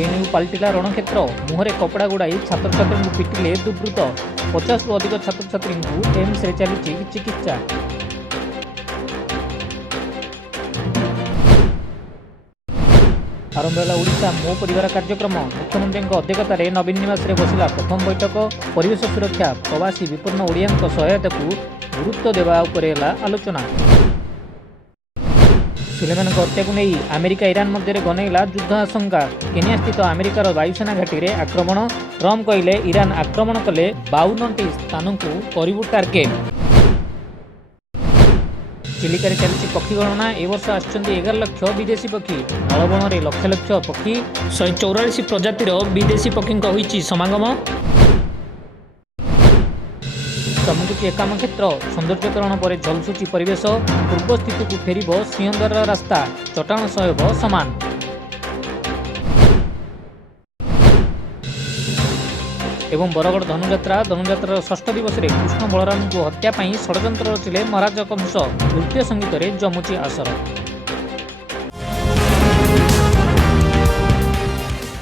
JNU पलटिला रणक्षेत्र मुहरे कपड़ा गुड़ाई छात्र छात्री पिटिले दुर्बृत्त 50 रु अधिक छात्र छात्री एम्स रे चली चिकित्सा। आरंभ है ओडिशा मो परिवार कार्यक्रम मुख्यमंत्री अध्यक्षतार नवीन निवास बसिला प्रथम बैठक। परिवेश सुरक्षा प्रवासी विपन्न ओडिया सहायता को गुरुत्व देवा उपरे आलोचना। सुलेमान हत्या को नहीं अमेरिका ईरान मध्य गनैला युद्ध आशंका। केनिया स्थित अमेरिकार वायुसेना घाटी में आक्रमण। ट्रम्प कहले ईरान आक्रमण कले 52टी स्थान को करू टार्गेट। चिलिका चलती पक्षी गणना ए वर्ष आसछन्ती 11 लाख विदेशी पक्षी। नलबण में लक्ष लक्ष पक्षी 144 प्रजातिर विदेशी पक्षी होईची समागम। चमकुची एकाम क्षेत्र सौंदर्यकरण पर झलसुची परिवेश। पूर्व स्थिति को फेरिब सिंहद्वार रास्ता चट्टाण सहब समान। एवं बरगड़ धनुजात्रार षष्ठ दिवस में कृष्ण बलराम को हत्या षड्यंत्र रचिले महाराज कंस। नृत्य संगीत जमुची आसर।